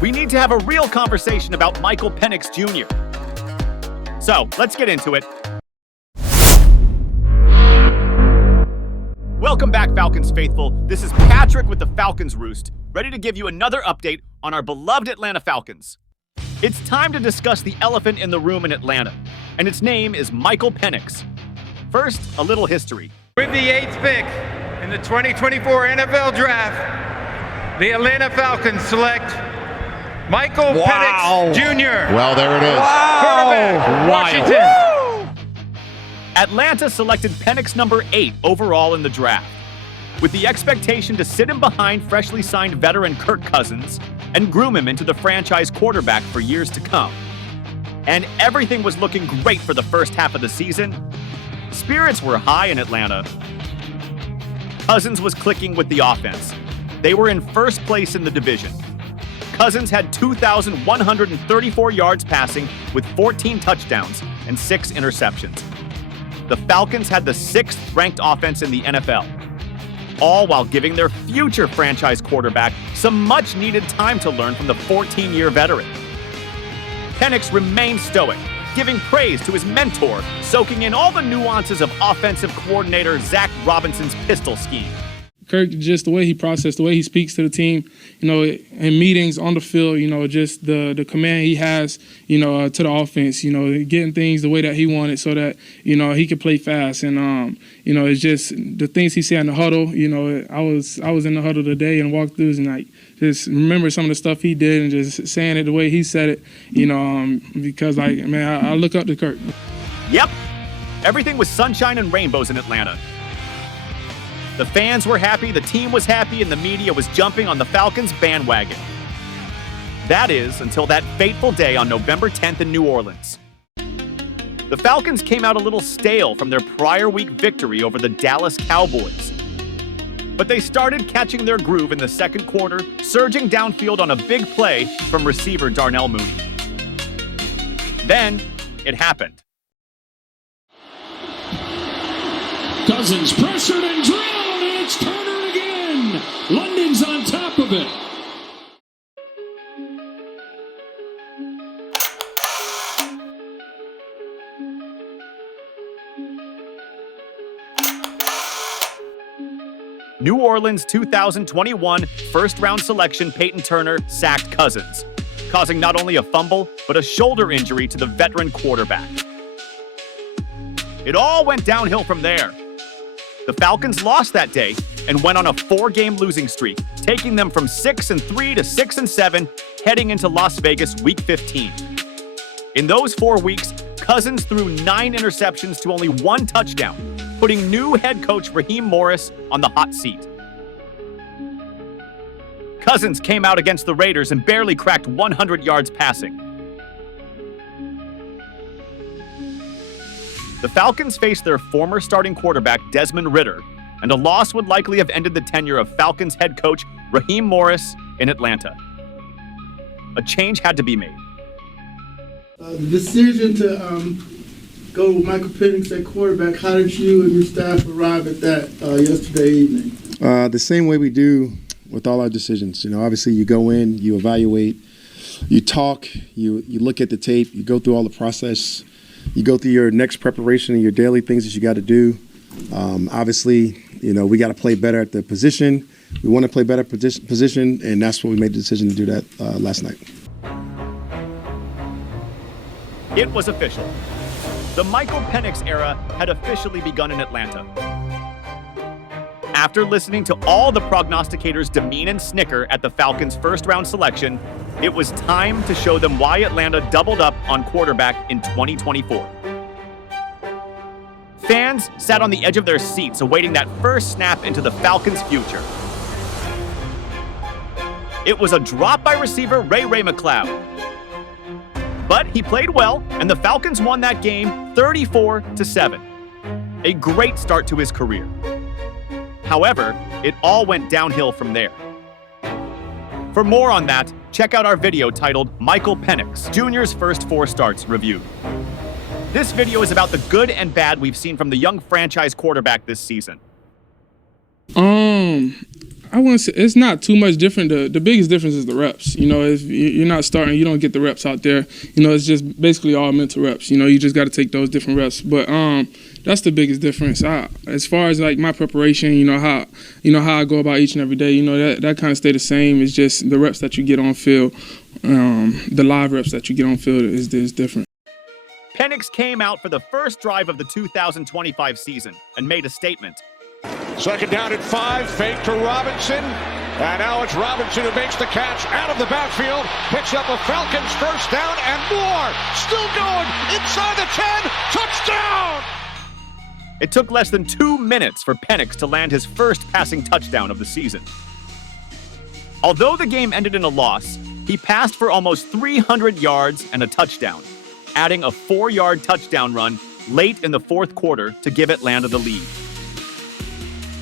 We need to have a real conversation about Michael Penix Jr. So, let's get into it. Welcome back, Falcons Faithful. This is Patrick with the Falcons Roost, ready to give you another update on our beloved Atlanta Falcons. It's time to discuss the elephant in the room in Atlanta, and its name is Michael Penix. First, a little history. With the 8th pick in the 2024 NFL Draft, the Atlanta Falcons select Michael Penix Jr. Well, there it is. Quarterback, Washington. Atlanta selected Penix number 8 overall in the draft, with the expectation to sit him behind freshly signed veteran Kirk Cousins and groom him into the franchise quarterback for years to come. And everything was looking great for the first half of the season. Spirits were high in Atlanta. Cousins was clicking with the offense. They were in first place in the division. Cousins had 2,134 yards passing with 14 touchdowns and 6 interceptions. The Falcons had the 6th ranked offense in the NFL, all while giving their future franchise quarterback some much-needed time to learn from the 14-year veteran. Penix remained stoic, giving praise to his mentor, soaking in all the nuances of offensive coordinator Zach Robinson's pistol scheme. Kirk, just the way he processes, the way he speaks to the team, in meetings, on the field, just the command he has, to the offense, getting things the way that he wanted so that, he could play fast. And, it's just the things he said in the huddle, I was in the huddle today and walked through and just remember some of the stuff he did and just saying it the way he said it, because, I look up to Kirk. Yep. Everything was sunshine and rainbows in Atlanta. The fans were happy, the team was happy, and the media was jumping on the Falcons bandwagon. That is, until that fateful day on November 10th in New Orleans. The Falcons came out a little stale from their prior week victory over the Dallas Cowboys. But they started catching their groove in the second quarter, surging downfield on a big play from receiver Darnell Mooney. Then, it happened. Cousins pressured and drilled, and it's Turner again. London's on top of it. New Orleans 2021 first-round selection Peyton Turner sacked Cousins, causing not only a fumble, but a shoulder injury to the veteran quarterback. It all went downhill from there. The Falcons lost that day and went on a 4-game losing streak, taking them from 6-3 to 6-7, heading into Las Vegas Week 15. In those 4 weeks, Cousins threw 9 interceptions to only 1 touchdown, putting new head coach Raheem Morris on the hot seat. Cousins came out against the Raiders and barely cracked 100 yards passing. The Falcons faced their former starting quarterback Desmond Ridder, and a loss would likely have ended the tenure of Falcons head coach Raheem Morris in Atlanta. A change had to be made. The decision to go with Michael Penix at quarterback, how did you and your staff arrive at that yesterday evening? The same way we do with all our decisions. Obviously you go in, you evaluate, you talk, you look at the tape, you go through all the process, you go through your next preparation and your daily things that you got to do. Obviously, we got to play better at the position. We want to play better position, and that's what we made the decision to do that last night. It was official. The Michael Penix era had officially begun in Atlanta. After listening to all the prognosticators demean and snicker at the Falcons' first-round selection, it was time to show them why Atlanta doubled up on quarterback in 2024. Fans sat on the edge of their seats awaiting that first snap into the Falcons' future. It was a drop by receiver Ray McCloud. But he played well, and the Falcons won that game 34-7. A great start to his career. However, it all went downhill from there. For more on that, check out our video titled Michael Penix Jr.'s First 4 Starts Reviewed. This video is about the good and bad we've seen from the young franchise quarterback this season. I wouldn't say it's not too much different. The biggest difference is the reps. You know, if you're not starting, you don't get the reps out there. You know, it's just basically all mental reps. You know, you just got to take those different reps. But that's the biggest difference. As far as like my preparation, you know how I go about each and every day. You know, that kind of stay the same. It's just the reps that you get on field, the live reps that you get on field is different. Penix came out for the first drive of the 2025 season and made a statement. Second down at 5, fake to Robinson. And now it's Robinson who makes the catch out of the backfield. Picks up a Falcons first down and more. Still going inside the 10. Touchdown! It took less than 2 minutes for Penix to land his first passing touchdown of the season. Although the game ended in a loss, he passed for almost 300 yards and a touchdown, adding a 4-yard touchdown run late in the fourth quarter to give Atlanta the lead.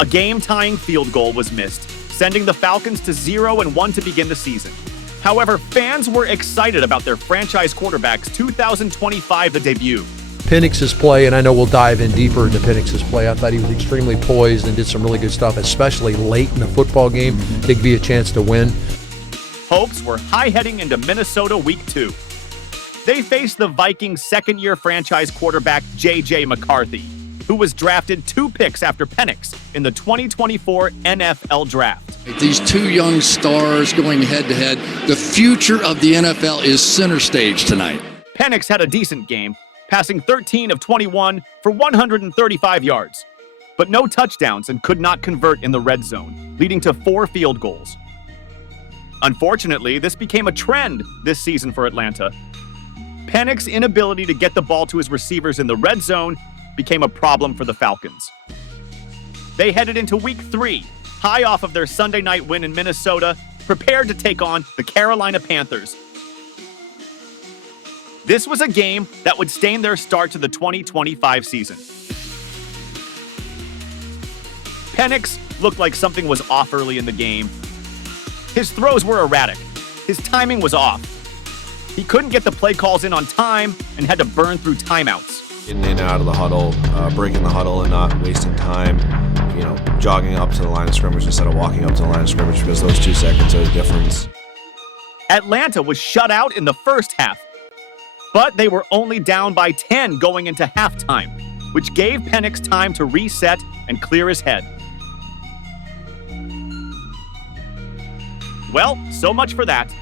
A game-tying field goal was missed, sending the Falcons to 0-1 to begin the season. However, fans were excited about their franchise quarterback's 2025 debut. Penix's play, and I know we'll dive in deeper into Penix's play. I thought he was extremely poised and did some really good stuff, especially late in the football game to give you a chance to win. Hopes were high heading into Minnesota Week 2. They faced the Vikings' second-year franchise quarterback J.J. McCarthy, who was drafted 2 picks after Penix in the 2024 NFL Draft. These two young stars going head-to-head. The future of the NFL is center stage tonight. Penix had a decent game, passing 13 of 21 for 135 yards, but no touchdowns and could not convert in the red zone, leading to 4 field goals. Unfortunately, this became a trend this season for Atlanta. Penix's inability to get the ball to his receivers in the red zone became a problem for the Falcons. They headed into Week 3, high off of their Sunday night win in Minnesota, prepared to take on the Carolina Panthers. This was a game that would stain their start to the 2025 season. Penix looked like something was off early in the game. His throws were erratic. His timing was off. He couldn't get the play calls in on time and had to burn through timeouts. Getting in and out of the huddle, breaking the huddle and not wasting time, jogging up to the line of scrimmage instead of walking up to the line of scrimmage, because those 2 seconds are the difference. Atlanta was shut out in the first half, but they were only down by 10 going into halftime, which gave Penix time to reset and clear his head. Well, so much for that.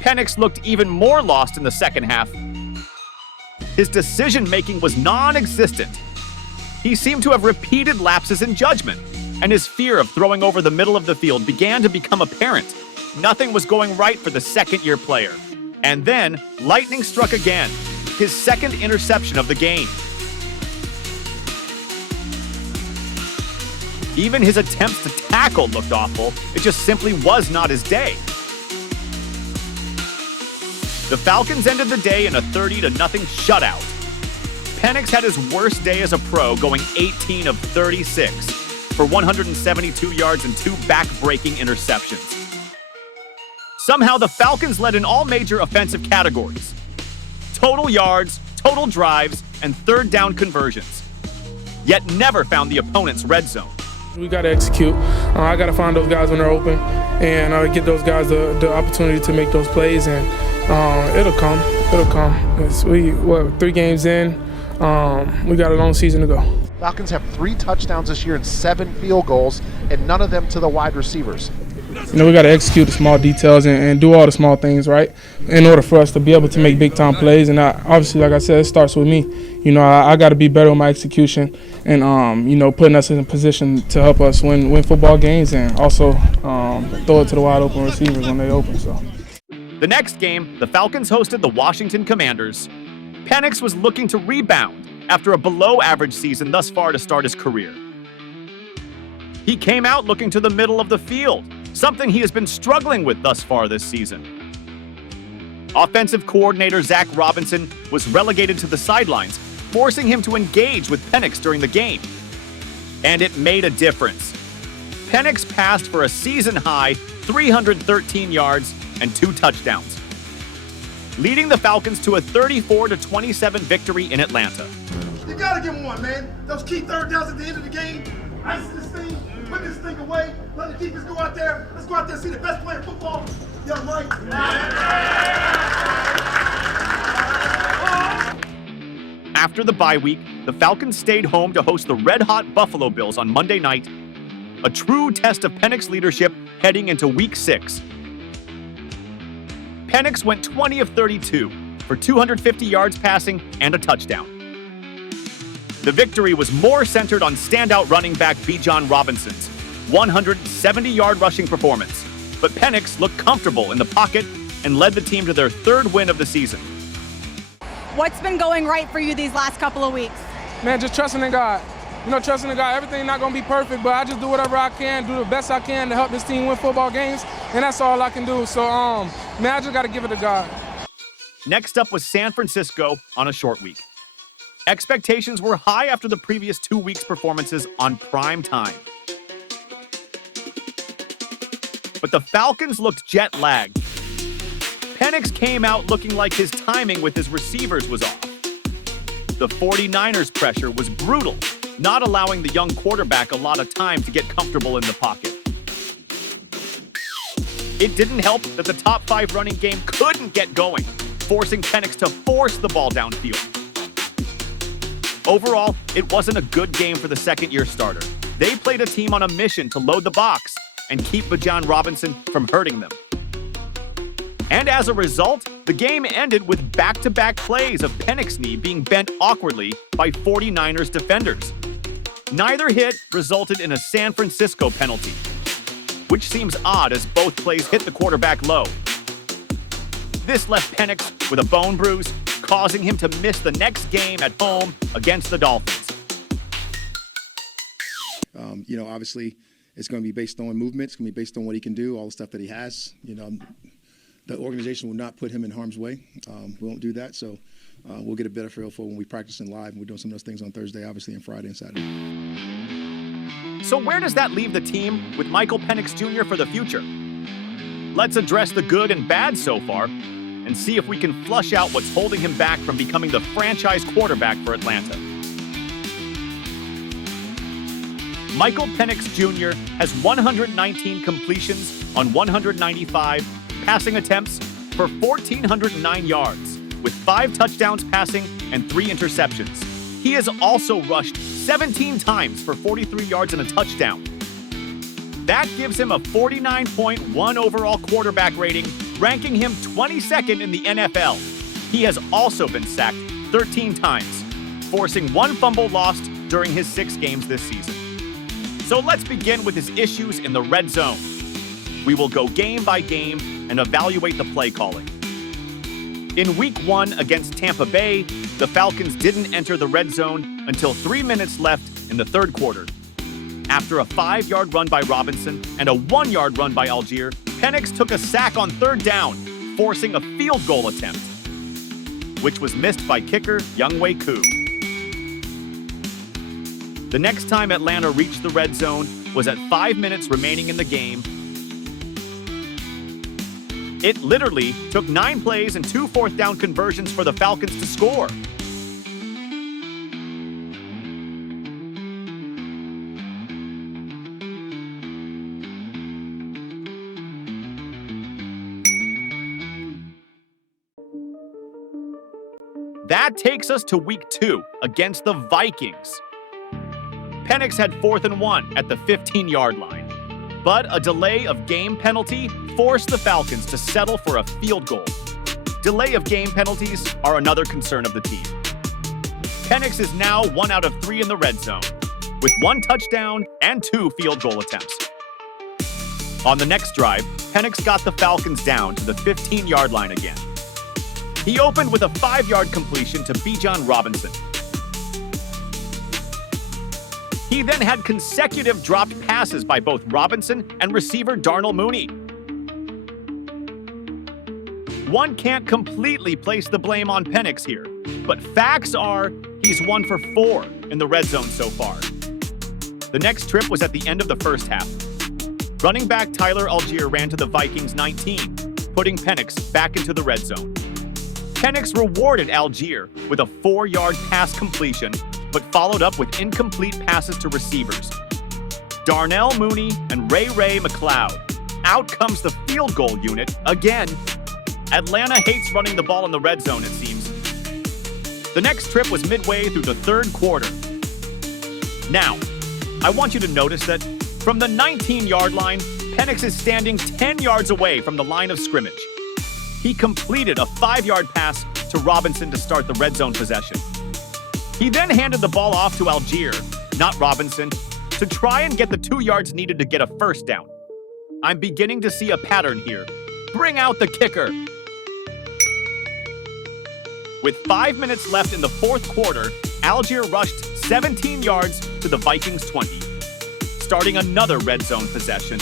Penix looked even more lost in the second half. His decision-making was non-existent. He seemed to have repeated lapses in judgment, and his fear of throwing over the middle of the field began to become apparent. Nothing was going right for the second-year player. And then, lightning struck again, his second interception of the game. Even his attempts to tackle looked awful. It just simply was not his day. The Falcons ended the day in a 30-0 shutout. Penix had his worst day as a pro, going 18 of 36 for 172 yards and 2 back-breaking interceptions. Somehow, the Falcons led in all major offensive categories: total yards, total drives, and third down conversions, yet never found the opponent's red zone. We got to execute. I got to find those guys when they're open and get those guys the opportunity to make those plays, and it'll come. It'll come. 3 games in, we got a long season to go. Falcons have 3 touchdowns this year and 7 field goals, and none of them to the wide receivers. We got to execute the small details and do all the small things right in order for us to be able to make big-time plays. And obviously, like I said, it starts with me. I got to be better with my execution and, putting us in a position to help us win football games, and also throw it to the wide-open receivers when they open. So. The next game, the Falcons hosted the Washington Commanders. Penix was looking to rebound after a below-average season thus far to start his career. He came out looking to the middle of the field, something he has been struggling with thus far this season. Offensive coordinator Zach Robinson was relegated to the sidelines, forcing him to engage with Penix during the game. And it made a difference. Penix passed for a season-high 313 yards and 2 touchdowns, leading the Falcons to a 34-27 victory in Atlanta. You gotta give him one, man. Those key third downs at the end of the game. Ice this thing. Put this thing away. Let the defense go out there. Let's go out there and see the best player in football. Young Mike. After the bye week, the Falcons stayed home to host the red-hot Buffalo Bills on Monday night, a true test of Penix leadership heading into Week 6. Penix went 20 of 32 for 250 yards passing and a touchdown. The victory was more centered on standout running back Bijan Robinson's 170-yard rushing performance, but Penix looked comfortable in the pocket and led the team to their third win of the season. What's been going right for you these last couple of weeks? Man, just trusting in God. You know, trusting in God. Everything's not going to be perfect, but I just do whatever I can, do the best I can to help this team win football games, and that's all I can do. So, man, I just got to give it to God. Next up was San Francisco on a short week. Expectations were high after the previous 2 weeks' performances on prime time. But the Falcons looked jet-lagged. Penix came out looking like his timing with his receivers was off. The 49ers' pressure was brutal, not allowing the young quarterback a lot of time to get comfortable in the pocket. It didn't help that the top 5 running game couldn't get going, forcing Penix to force the ball downfield. Overall, it wasn't a good game for the second-year starter. They played a team on a mission to load the box and keep Bijan Robinson from hurting them. And as a result, the game ended with back-to-back plays of Penix's knee being bent awkwardly by 49ers defenders. Neither hit resulted in a San Francisco penalty, which seems odd as both plays hit the quarterback low. This left Penix with a bone bruise, causing him to miss the next game at home against the Dolphins. Obviously, it's going to be based on movement. It's going to be based on what he can do, all the stuff that he has. The organization will not put him in harm's way. We won't do that, so we'll get a better feel for when we practice in live. And we're doing some of those things on Thursday, obviously, and Friday and Saturday. So where does that leave the team with Michael Penix Jr. for the future? Let's address the good and bad so far and see if we can flush out what's holding him back from becoming the franchise quarterback for Atlanta. Michael Penix Jr. has 119 completions on 195 passing attempts for 1,409 yards, with 5 touchdowns passing and 3 interceptions. He has also rushed 17 times for 43 yards and a touchdown. That gives him a 49.1 overall quarterback rating, ranking him 22nd in the NFL. He has also been sacked 13 times, forcing 1 fumble lost during his 6 games this season. So let's begin with his issues in the red zone. We will go game by game and evaluate the play calling. In Week 1 against Tampa Bay, the Falcons didn't enter the red zone until 3 minutes left in the third quarter. After a 5-yard run by Robinson and a 1-yard run by Algier, Penix took a sack on third down, forcing a field goal attempt, which was missed by kicker Younghoe Koo. The next time Atlanta reached the red zone was at 5 minutes remaining in the game. It literally took 9 plays and 2 fourth-down conversions for the Falcons to score. That takes us to Week 2 against the Vikings. Penix had 4th and 1 at the 15-yard line, but a delay of game penalty forced the Falcons to settle for a field goal. Delay of game penalties are another concern of the team. Penix is now 1 out of 3 in the red zone, with 1 touchdown and 2 field goal attempts. On the next drive, Penix got the Falcons down to the 15-yard line again. He opened with a 5-yard completion to Bijan Robinson. He then had consecutive dropped passes by both Robinson and receiver Darnell Mooney. One can't completely place the blame on Penix here, but facts are he's 1 for 4 in the red zone so far. The next trip was at the end of the first half. Running back Tyler Algier ran to the Vikings 19, putting Penix back into the red zone. Penix rewarded Algier with a 4-yard pass completion, but followed up with incomplete passes to receivers. Darnell Mooney and Ray McLeod. Out comes the field goal unit again. Atlanta hates running the ball in the red zone, it seems. The next trip was midway through the third quarter. Now, I want you to notice that from the 19-yard line, Penix is standing 10 yards away from the line of scrimmage. He completed a 5-yard pass to Robinson to start the red zone possession. He then handed the ball off to Algier, not Robinson, to try and get the 2 yards needed to get a first down. I'm beginning to see a pattern here. Bring out the kicker. With 5 minutes left in the fourth quarter, Algier rushed 17 yards to the Vikings 20, starting another red zone possession.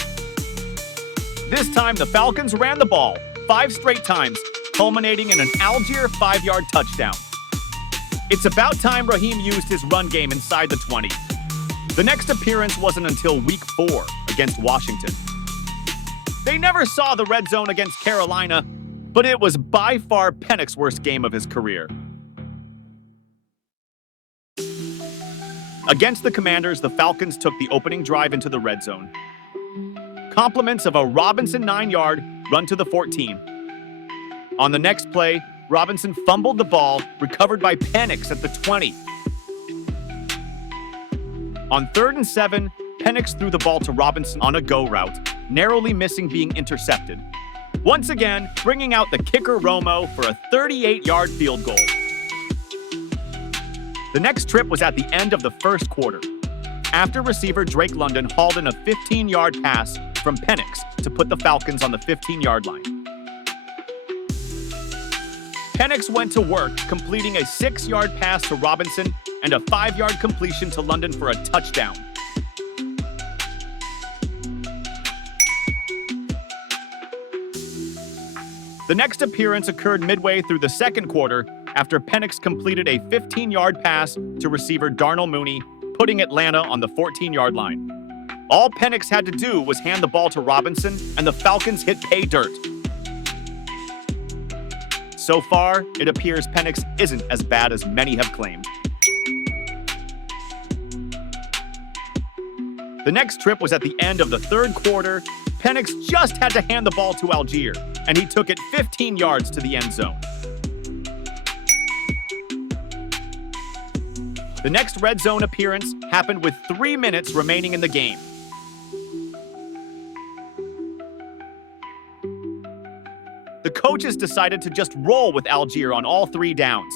This time, the Falcons ran the ball 5 straight times, culminating in an Algier 5-yard touchdown. It's about time Raheem used his run game inside the 20. The next appearance wasn't until week 4 against Washington. They never saw the red zone against Carolina, but it was by far Penix's worst game of his career. Against the Commanders, the Falcons took the opening drive into the red zone. Compliments of a Robinson 9-yard run to the 14. On the next play, Robinson fumbled the ball, recovered by Penix at the 20. On 3rd and 7, Penix threw the ball to Robinson on a go route, narrowly missing being intercepted. Once again, bringing out the kicker Romo for a 38-yard field goal. The next trip was at the end of the first quarter, after receiver Drake London hauled in a 15-yard pass from Penix to put the Falcons on the 15-yard line. Penix went to work, completing a 6-yard pass to Robinson and a 5-yard completion to London for a touchdown. The next appearance occurred midway through the second quarter after Penix completed a 15-yard pass to receiver Darnell Mooney, putting Atlanta on the 14-yard line. All Penix had to do was hand the ball to Robinson, and the Falcons hit pay dirt. So far, it appears Penix isn't as bad as many have claimed. The next trip was at the end of the third quarter. Penix just had to hand the ball to Algier, and he took it 15 yards to the end zone. The next red zone appearance happened with 3 minutes remaining in the game. The coaches decided to just roll with Algier on all 3 downs.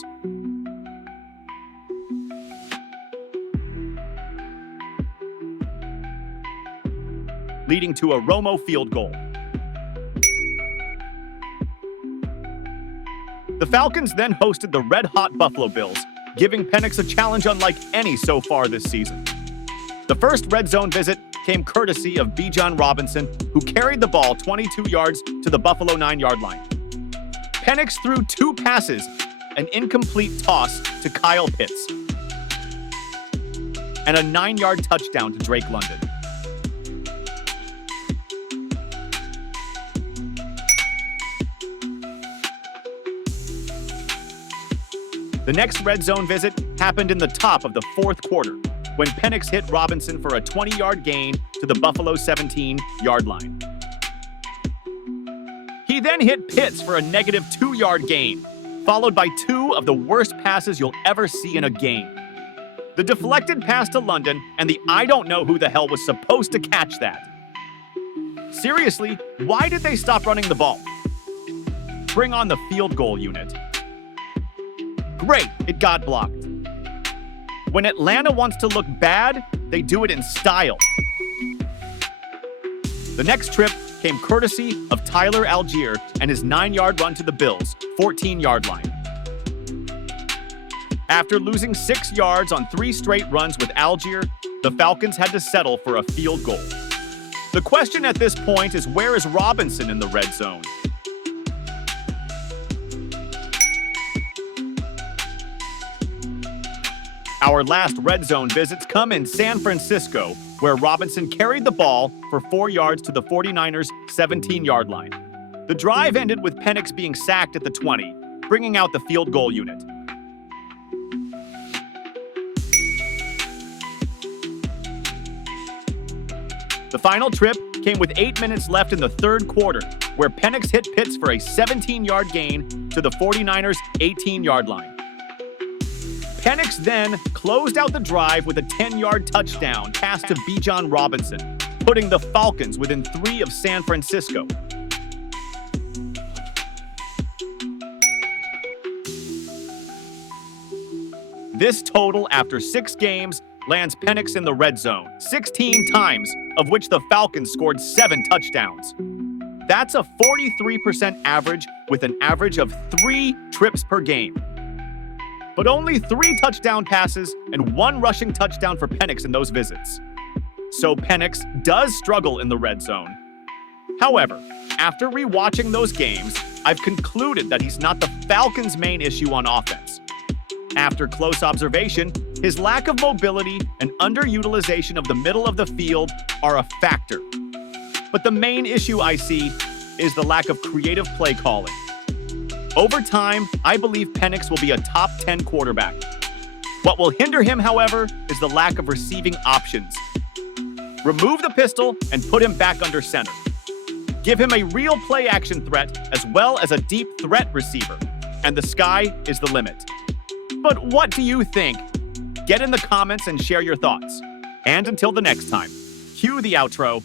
Leading to a Romo field goal. The Falcons then hosted the red-hot Buffalo Bills, giving Penix a challenge unlike any so far this season. The first red zone visit came courtesy of Bijan Robinson, who carried the ball 22 yards to the Buffalo 9-yard line. Penix threw 2 passes, an incomplete toss to Kyle Pitts, and a 9-yard touchdown to Drake London. The next red zone visit happened in the top of the fourth quarter, when Penix hit Robinson for a 20-yard gain to the Buffalo 17-yard line. He then hit Pitts for a negative 2-yard gain, followed by 2 of the worst passes you'll ever see in a game. The deflected pass to London, and the I don't know who the hell was supposed to catch that. Seriously, why did they stop running the ball? Bring on the field goal unit. Great, it got blocked. When Atlanta wants to look bad, they do it in style. The next trip came courtesy of Tyler Algier and his 9-yard run to the Bills' 14-yard line. After losing 6 yards on 3 straight runs with Algier, the Falcons had to settle for a field goal. The question at this point is, where is Robinson in the red zone? Our last red zone visits come in San Francisco, where Robinson carried the ball for 4 yards to the 49ers' 17-yard line. The drive ended with Penix being sacked at the 20, bringing out the field goal unit. The final trip came with 8 minutes left in the third quarter, where Penix hit Pitts for a 17-yard gain to the 49ers' 18-yard line. Penix then closed out the drive with a 10-yard touchdown pass to Bijan Robinson, putting the Falcons within 3 of San Francisco. This total after 6 games lands Penix in the red zone 16 times, of which the Falcons scored 7 touchdowns. That's a 43% average with an average of 3 trips per game. But only 3 touchdown passes and 1 rushing touchdown for Penix in those visits. So Penix does struggle in the red zone. However, after rewatching those games, I've concluded that he's not the Falcons' main issue on offense. After close observation, his lack of mobility and underutilization of the middle of the field are a factor. But the main issue I see is the lack of creative play calling. Over time, I believe Penix will be a top 10 quarterback. What will hinder him, however, is the lack of receiving options. Remove the pistol and put him back under center. Give him a real play-action threat as well as a deep threat receiver, and the sky is the limit. But what do you think? Get in the comments and share your thoughts. And until the next time, cue the outro.